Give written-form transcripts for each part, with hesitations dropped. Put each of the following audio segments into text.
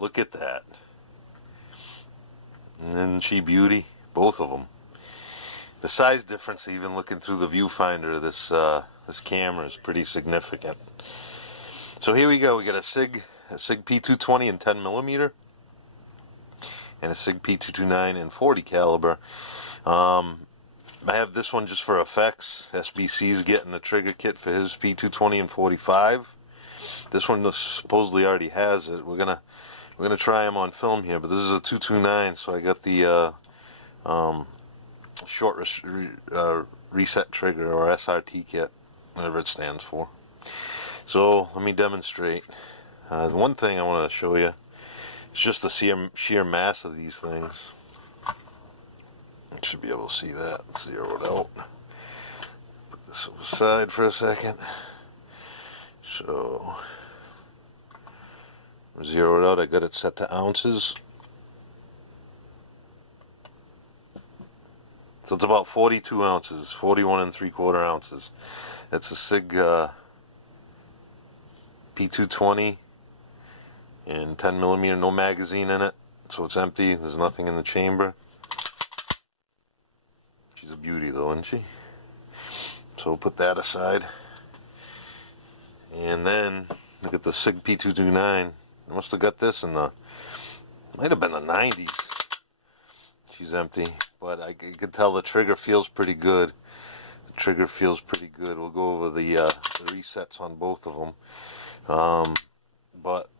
Look at that. And isn't she beauty? Both of them. The size difference, even looking through the viewfinder, this camera is pretty significant. So here we go. We got a Sig P220 in 10mm and a Sig P229 in 40 caliber. I have this one just for effects. SBC's getting the trigger kit for his P220 and 45. This one supposedly already has it. We're gonna try him on film here, but this is a 229, so I got the short reset trigger, or SRT kit, whatever it stands for. So let me demonstrate. The one thing I want to show you is just the sheer mass of these things. You should be able to see that. Zero it out. Put this aside for a second. So zero it out. I got it set to ounces. So it's about 42 ounces, 41 3/4 ounces. It's a Sig P220 in 10mm, no magazine in it, so it's empty. There's nothing in the chamber. She's a beauty though, isn't she? So we'll put that aside. And then look at the Sig P229. I must have got this in the, might have been the 90s. She's empty, but I could tell the trigger feels pretty good. The trigger feels pretty good. We'll go over the resets on both of them. But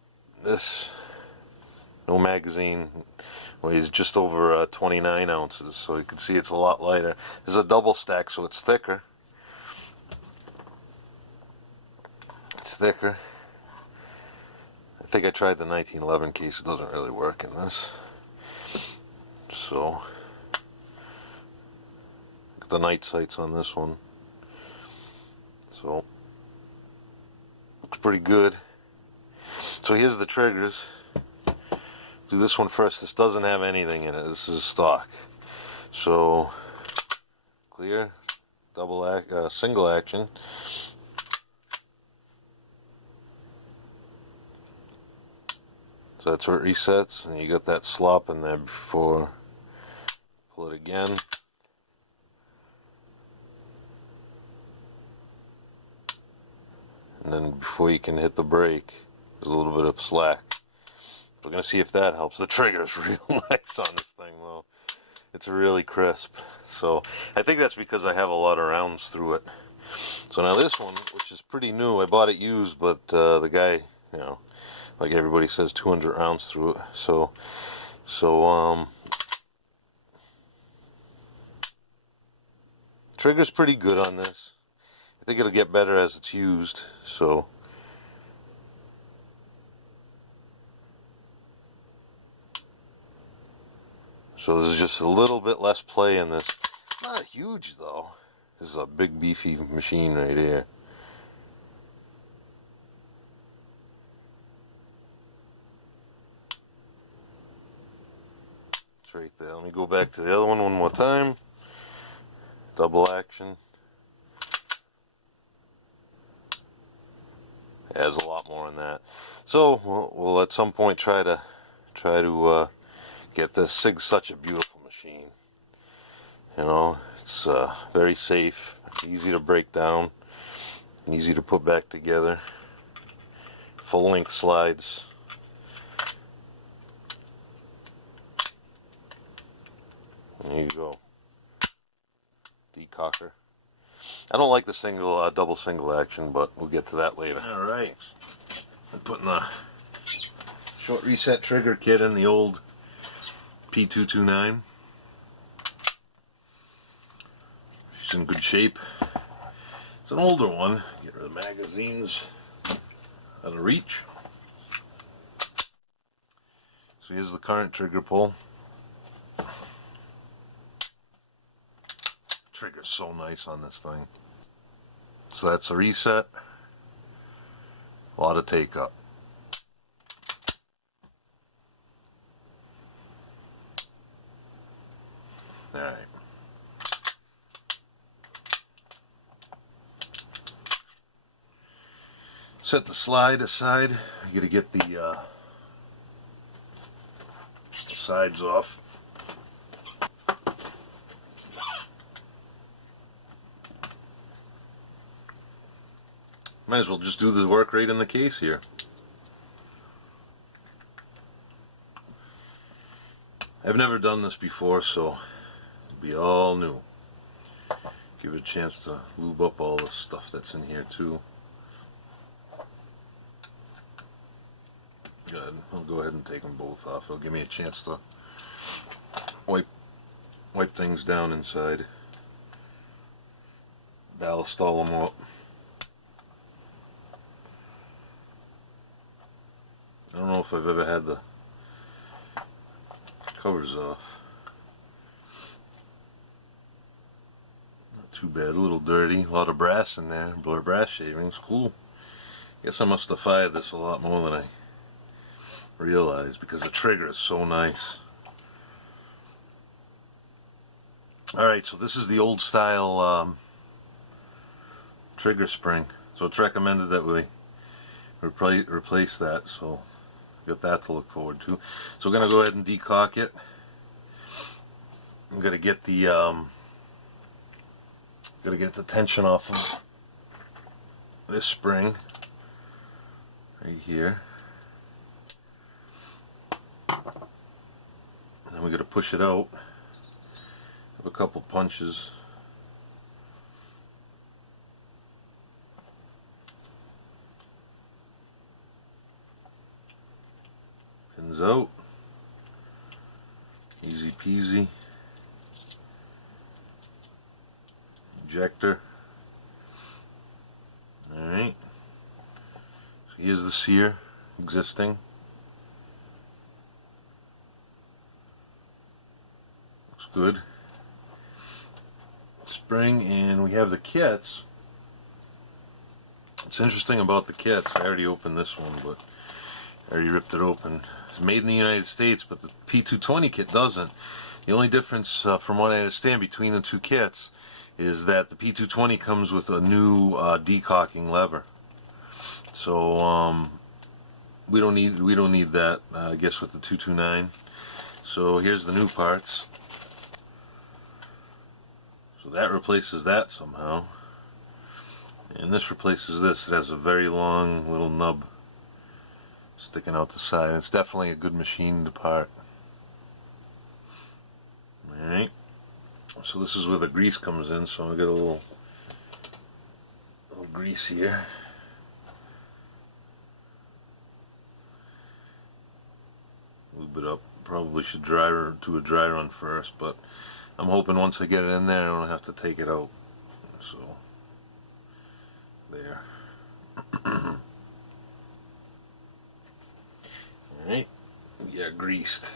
this, no magazine, weighs just over 29 ounces, so you can see it's a lot lighter. This is a double stack, so it's thicker. It's thicker. I think I tried the 1911 case. It doesn't really work in this. So, the night sights on this one. So, looks pretty good. So here's the triggers. Do this one first. This doesn't have anything in it. This is stock. So, clear, single action. So that's where it resets, and you got that slop in there before. Pull it again. And then before you can hit the brake, there's a little bit of slack. We're going to see if that helps. The trigger's real nice on this thing though. It's really crisp. So I think that's because I have a lot of rounds through it. So now this one, which is pretty new, I bought it used, but the guy, you know, like everybody says, 200 rounds through it. So trigger's pretty good on this. I think it'll get better as it's used. So there's just a little bit less play in this. Not huge though. This is a big beefy machine right here. It's right there. Let me go back to the other one more time. Double action. It has a lot more in that. So we'll at some point try to get this. Sig's such a beautiful machine. You know, it's very safe, easy to break down, easy to put back together. Full length slides. There you go. Decocker. I don't like the double single action, but we'll get to that later. All right, I'm putting the short reset trigger kit in the old P229. She's in good shape. It's an older one. Get rid of the magazines out of reach. So here's the current trigger pull. Trigger's so nice on this thing. So that's a reset. A lot of take up. Alright. Set the slide aside. You gotta get the sides off. Might as well just do the work right in the case here. I've never done this before, so it'll be all new. Give it a chance to lube up all the stuff that's in here too. Good. I'll go ahead and take them both off. It'll give me a chance to wipe things down inside. Ballast all them up. I don't know if I've ever had the covers off. Not too bad. A little dirty. A lot of brass in there. Brass shavings. Cool. Guess I must have fired this a lot more than I realized because the trigger is so nice. Alright, so this is the old style trigger spring. So it's recommended that we replace that. So got that to look forward to. So we're gonna go ahead and decock it. I'm gonna get the tension off of this spring right here, and then we're gonna push it out. Have a couple punches. Pins out. Easy peasy. Ejector. Alright. So here's the sear existing. Looks good. Spring, and we have the kits. What's interesting about the kits, I already opened this one, but I already ripped it open. It's made in the United States, but the P220 kit doesn't. The only difference, from what I understand, between the two kits is that the P220 comes with a new decocking lever. So we don't need that, I guess, with the 229. So here's the new parts. So that replaces that somehow, and this replaces this. It has a very long little nub sticking out the side. It's definitely a good machined part. Alright, so this is where the grease comes in, so I got a little grease here. Lube it up. Probably should do a dry run first, but I'm hoping once I get it in there I don't have to take it out. So there. Alright, yeah, greased.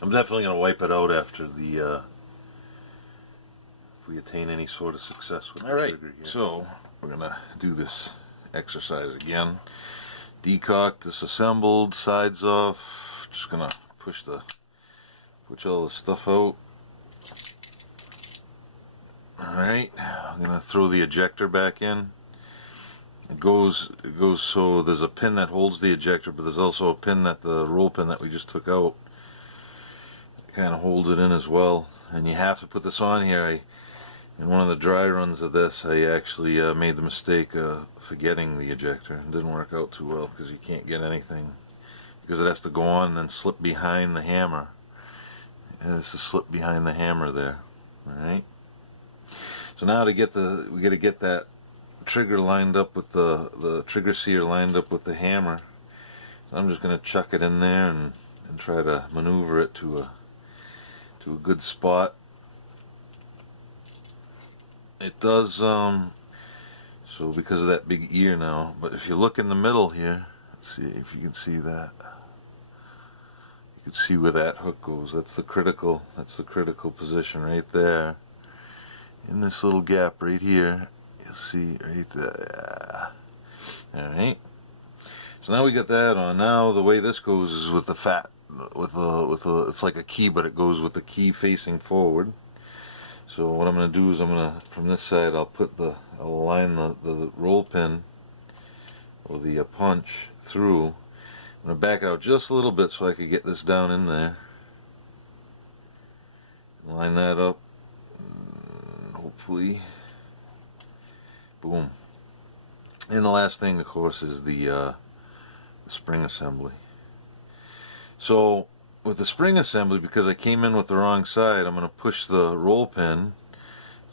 I'm definitely going to wipe it out after the if we attain any sort of success with the trigger here. So we're going to do this exercise again. Decocked, disassembled, sides off. Just going to push all the stuff out. Alright, I'm going to throw the ejector back in. It goes so there's a pin that holds the ejector, but there's also a pin that the roll pin that we just took out kind of holds it in as well. And you have to put this on here. In one of the dry runs of this, I actually made the mistake of forgetting the ejector. It didn't work out too well because you can't get anything, because it has to go on and then slip behind the hammer. And this is slip behind the hammer there. Alright. So now we got to get that trigger lined up with the trigger sear lined up with the hammer. So I'm just going to chuck it in there and try to maneuver it to a good spot. It does so because of that big ear now, but if you look in the middle here, let's see if you can see that. You can see where that hook goes. That's the critical position right there. In this little gap right here, you'll see right there. Alright. So now we got that on. Now the way this goes is with the it's like a key, but it goes with the key facing forward. So what I'm going to do is from this side, I'll align the roll pin or the punch through. I'm going to back it out just a little bit so I could get this down in there. Line that up. Hopefully. Boom. And the last thing, of course, is the spring assembly. So with the spring assembly, because I came in with the wrong side, I'm going to push the roll pin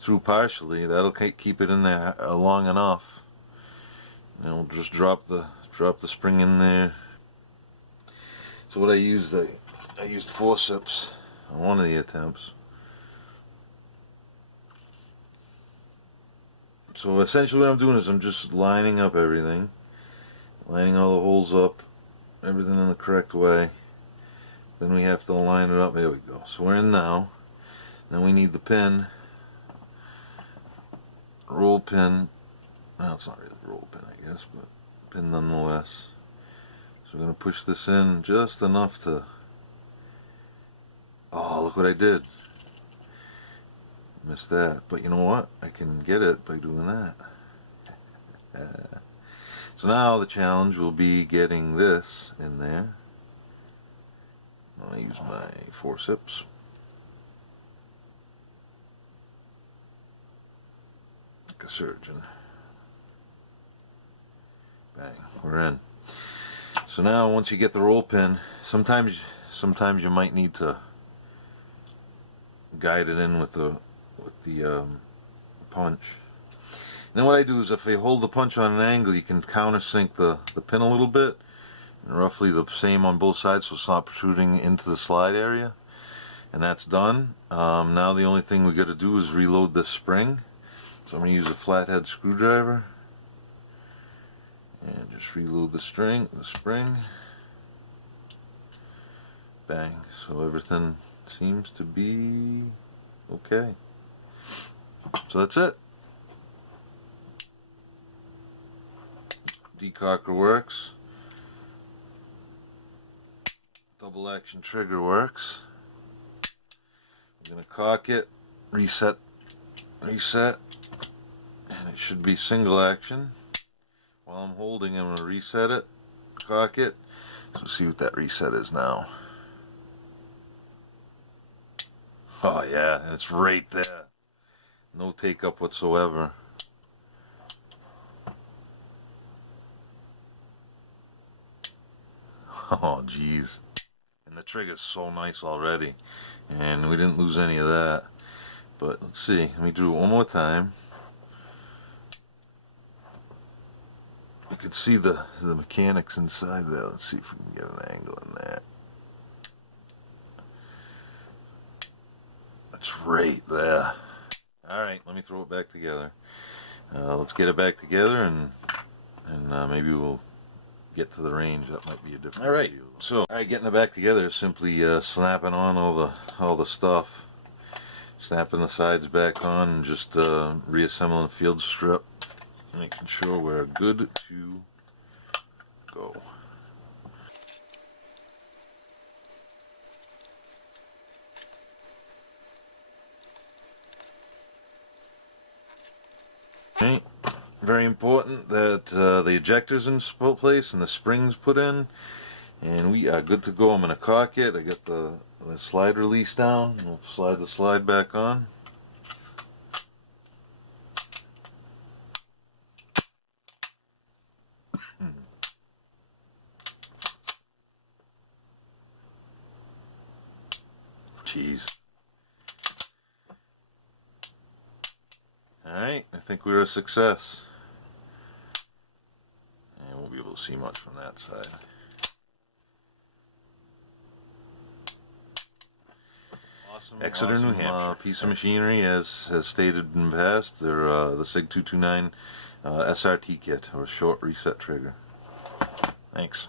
through partially. That'll keep it in there long enough. And we'll just drop the spring in there. So what I used forceps on one of the attempts. So essentially what I'm doing is I'm just lining up everything, lining all the holes up, everything in the correct way. Then we have to line it up. There we go. So we're in now. Then we need the pin, roll pin. Well, it's not really a roll pin, I guess, but pin nonetheless. So we're going to push this in just enough to... Oh, look what I did. Missed that, but you know what? I can get it by doing that. So now the challenge will be getting this in there. I'm going to use my forceps. Like a surgeon. Bang, we're in. So now once you get the roll pin, sometimes you might need to guide it in with the punch. And then what I do is if I hold the punch on an angle, you can countersink the pin a little bit, and roughly the same on both sides, so it's not protruding into the slide area. And that's done. Now the only thing we got to do is reload this spring. So I'm going to use a flathead screwdriver and just reload the spring. Bang. So everything seems to be okay. So that's it. Decocker works. Double action trigger works. I'm going to cock it, reset, and it should be single action. While I'm holding, I'm going to reset it, cock it. So see what that reset is now. Oh yeah, and it's right there. No take up whatsoever. Oh geez. And the trigger's so nice already. And we didn't lose any of that. But let's see. Let me do it one more time. You can see the mechanics inside there. Let's see if we can get an angle in there. It's right there. Alright, let me throw it back together. Let's get it back together and maybe we'll get to the range. That might be a different video. So, getting it back together is simply snapping on all the stuff. Snapping the sides back on and just reassembling the field strip. Making sure we're good to go. Okay. Very important that the ejector's in place and the springs put in, and we are good to go. I'm going to cock it. I got the slide release down. We'll slide the slide back on. Jeez. Alright, I think we're a success. And won't be able to see much from that side. Exeter, New Hampshire. Piece of machinery, as stated in the past. They're the Sig 229 SRT kit, or short reset trigger. Thanks.